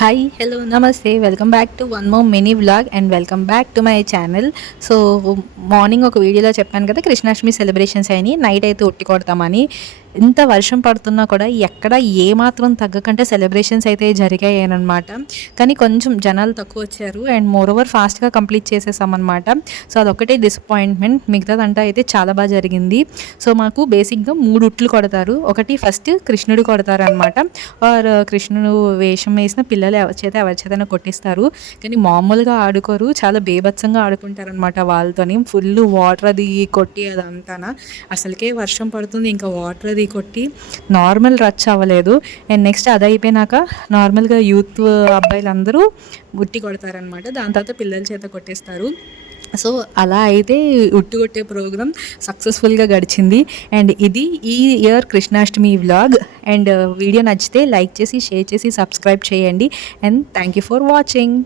Hi hello నమస్తే welcome back to one more mini vlog and welcome back to my channel so morning ఒక వీడియోలో చెప్పాను కదా Krishnashtami celebrations అయినాయి. నైట్ అయితే ఉట్టి కొడతామని. ఇంత వర్షం పడుతున్నా కూడా ఎక్కడ ఏమాత్రం తగ్గకంటే సెలబ్రేషన్స్ అయితే జరిగాయి అనమాట కానీ కొంచెం జనాలు తక్కువ వచ్చారు. అండ్ మోర్ ఓవర్ ఫాస్ట్గా కంప్లీట్ చేసేసామన్నమాట. సో అదొకటే డిసప్పాయింట్మెంట్ మిగతాదంతా అయితే చాలా బాగా జరిగింది. సో మాకు బేసిక్గా మూడు ఉట్లు కొడతారు. ఒకటి ఫస్ట్ కృష్ణుడు కొడతారు అనమాట ఆర్ uh, కృష్ణుడు వేషం వేసిన పిల్లలు ఎవరి ఎవరిచేతన ఎవరి కొట్టిస్తారు. కానీ మామూలుగా ఆడుకోరు. చాలా బేభత్సంగా ఆడుకుంటారనమాట వాళ్ళతోని. ఫుల్ వాటర్ అది కొట్టి అదంతానా. అసలుకే వర్షం పడుతుంది. ఇంకా వాటర్ అది కొట్టి నార్మల్ రచ్ అవ్వలేదు. అండ్ నెక్స్ట్ అది అయిపోయినాక నార్మల్గా యూత్ అబ్బాయిలందరూ ఉట్టి కొడతారనమాట దాని తర్వాత పిల్లల చేత కొట్టేస్తారు. సో అలా అయితే ఉట్టు కొట్టే ప్రోగ్రామ్ సక్సెస్ఫుల్గా గడిచింది. అండ్ ఇది ఈ year Krishnashtami vlog. And uh, video నచ్చితే లైక్ చేసి షేర్ చేసి సబ్స్క్రైబ్ చేయండి. And thank you for watching